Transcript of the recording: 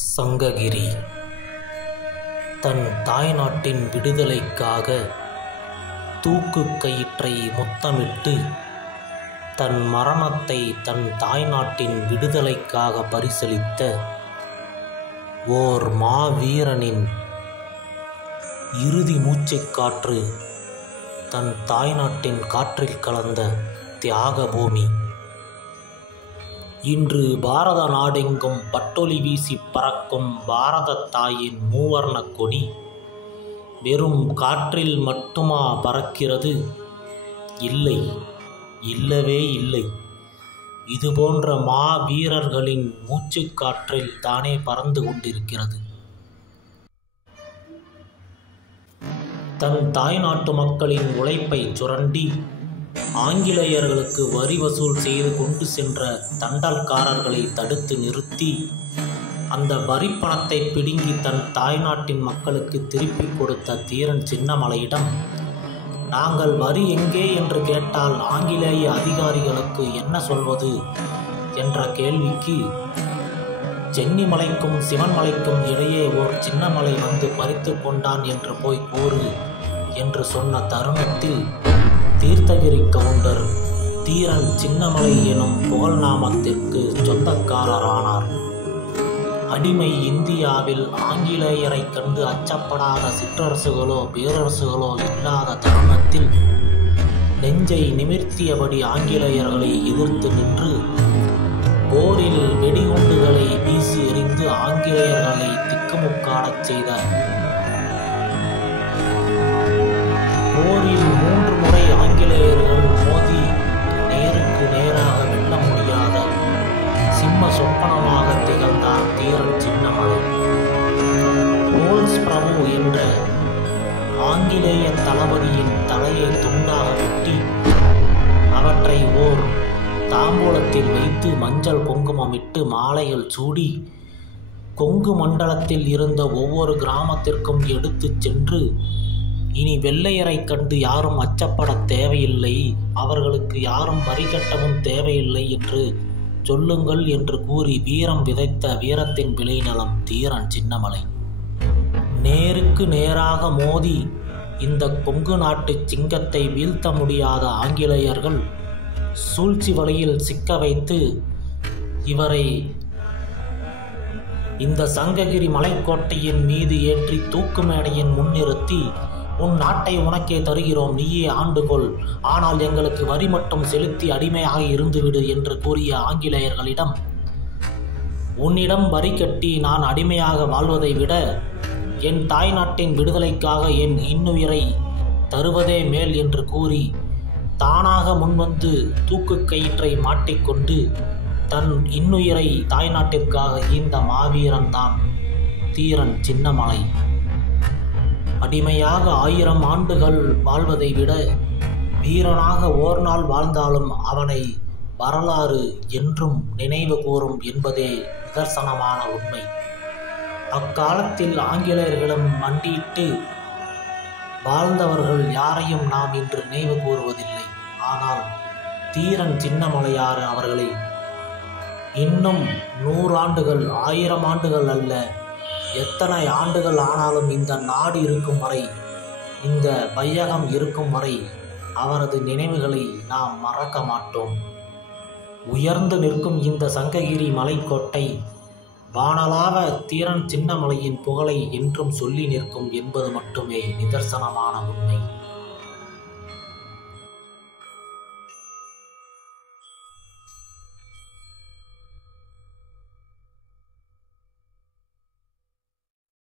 சங்ககிரி தன் தாய்நாட்டின் விடுதலைக்காக தூக்கு கயிற்றை முத்தமிட்டு தன் மரணத்தை தன் தாய்நாட்டின் விடுதலைக்காக பரிசளித்த ஓர் மாவீரனின் இறுதி மூச்சுக்காற்று தன் தாய்நாட்டின் காற்றில் கலந்த தியாக பூமி. இன்று பாரத நாடெங்கும் பட்டொலி வீசி பறக்கும் பாரத தாயின் மூவர்ண கொடி வெறும் காற்றில் மட்டுமா பறக்கிறது? இல்லை, இல்லவே இல்லை. இதுபோன்ற மாவீரர்களின் மூச்சுக்காற்றில் தானே பறந்து கொண்டிருக்கிறது. தன் தாய்நாட்டு மக்களின் உழைப்பை சுரண்டி ஆங்கிலேயர்களுக்கு வரி வசூல் செய்து கொண்டு சென்ற தண்டல்காரர்களை தடுத்து நிறுத்தி அந்த வரி பணத்தை பிடுங்கி தன் தாய்நாட்டின் மக்களுக்கு திருப்பிக் கொடுத்த தீரன் சின்னமலையிடம் நாங்கள் வரி எங்கே என்று கேட்டால் ஆங்கிலேய அதிகாரிகளுக்கு என்ன சொல்வது என்ற கேள்விக்கு சென்னிமலைக்கும் சிவன்மலைக்கும் இடையே ஓர் சின்னமலை வந்து பறித்து கொண்டான் என்று போய் கூறு என்று சொன்ன தருணத்தில் தீர்த்தகிரி கவுண்டர் தீரன் சின்னமலை எனும் புகழ்நாமத்திற்கு சொந்தக்காரரானார். அடிமை இந்தியாவில் ஆங்கிலேயரை கண்டு அச்சப்படாத சிற்றரசுகளோ பேரரசுகளோ இல்லாத தருணத்தில் நெஞ்சை நிமிர்த்தியபடி ஆங்கிலேயர்களை எதிர்த்து நின்று போரில் வெடிகுண்டுகளை வீசி எறிந்து ஆங்கிலேயர்களை திக்குமுக்காடச் செய்த போரில் 3 முறை ஆங்கிலேயர்கள் மோதி நேருக்கு நேராக வெல்ல முடியாத சிம்ம சொப்பனமாக திகழ்ந்தார் தீரன் சின்னமலை. ரோல்ஸ் பிரபு என்ற ஆங்கிலேய தளபதியின் தலையை துண்டாக வெட்டி அவற்றை ஓர் தாம்பூலத்தில் வைத்து மஞ்சள் குங்குமமிட்டு மாலைகள் சூடி கொங்கு மண்டலத்தில் இருந்த ஒவ்வொரு கிராமத்திற்கும் எடுத்துச் சென்று இனி வெள்ளையரை கண்டு யாரும் அச்சப்பட தேவையில்லை, அவர்களுக்கு யாரும் வரி கட்டவும் தேவையில்லை என்று சொல்லுங்கள் என்று கூறி வீரம் விதைத்த வீரத்தின் விளைநிலம் தீரன் சின்னமலை. நேருக்கு நேராக மோதி இந்த கொங்கு நாட்டு சிங்கத்தை வீழ்த்த முடியாத ஆங்கிலேயர்கள் சூழ்ச்சி வலையில் சிக்க வைத்து இவரை இந்த சங்ககிரி மலைக்கோட்டையின் மீது ஏற்றி தூக்கு மேடையின் முன்னிறுத்தி உன் நாட்டை உனக்கே தருகிறோம், நீயே ஆண்டுகொள், ஆனால் எங்களுக்கு வரி மட்டும் செலுத்தி அடிமையாக இருந்துவிடு என்று கூறிய ஆங்கிலேயர்களிடம் உன்னிடம் வரி கட்டி நான் அடிமையாக வாழ்வதை விட என் தாய்நாட்டின் விடுதலைக்காக என் இன்னுயிரை தருவதே மேல் என்று கூறி தானாக முன்வந்து தூக்கு கயிற்றை மாட்டிக்கொண்டு தன் இன்னுயிரை தாய்நாட்டிற்காக ஈந்த மாவீரன் தான் தீரன் சின்னமலை. அடிமையாக 1000 ஆண்டுகள் வாழ்வதை விட வீரனாக ஓர் நாள் வாழ்ந்தாலும் அவனை வரலாறு என்றும் நினைவு கூறும் என்பதே நிதர்சனமான உண்மை. அக்காலத்தில் ஆங்கிலேயர்களும் மண்டியிட்டு வாழ்ந்தவர்கள் யாரையும் நாம் இன்று நினைவு கூறுவதில்லை. ஆனால் தீரன் சின்னமலையார் அவர்களை இன்னும் 100 ஆண்டுகள் 1000 ஆண்டுகள் அல்ல, எத்தனை ஆண்டுகள் ஆனாலும் இந்த நாடு இருக்கும் வரை, இந்த வையகம் இருக்கும் வரை அவரது நினைவுகளை நாம் மறக்க மாட்டோம். உயர்ந்து நிற்கும் இந்த சங்ககிரி மலைக்கோட்டை வானளாவ தீரன் சின்னமலையின் புகழை என்றும் சொல்லி நிற்கும் என்பது மட்டுமே நிதர்சனமான உண்மை.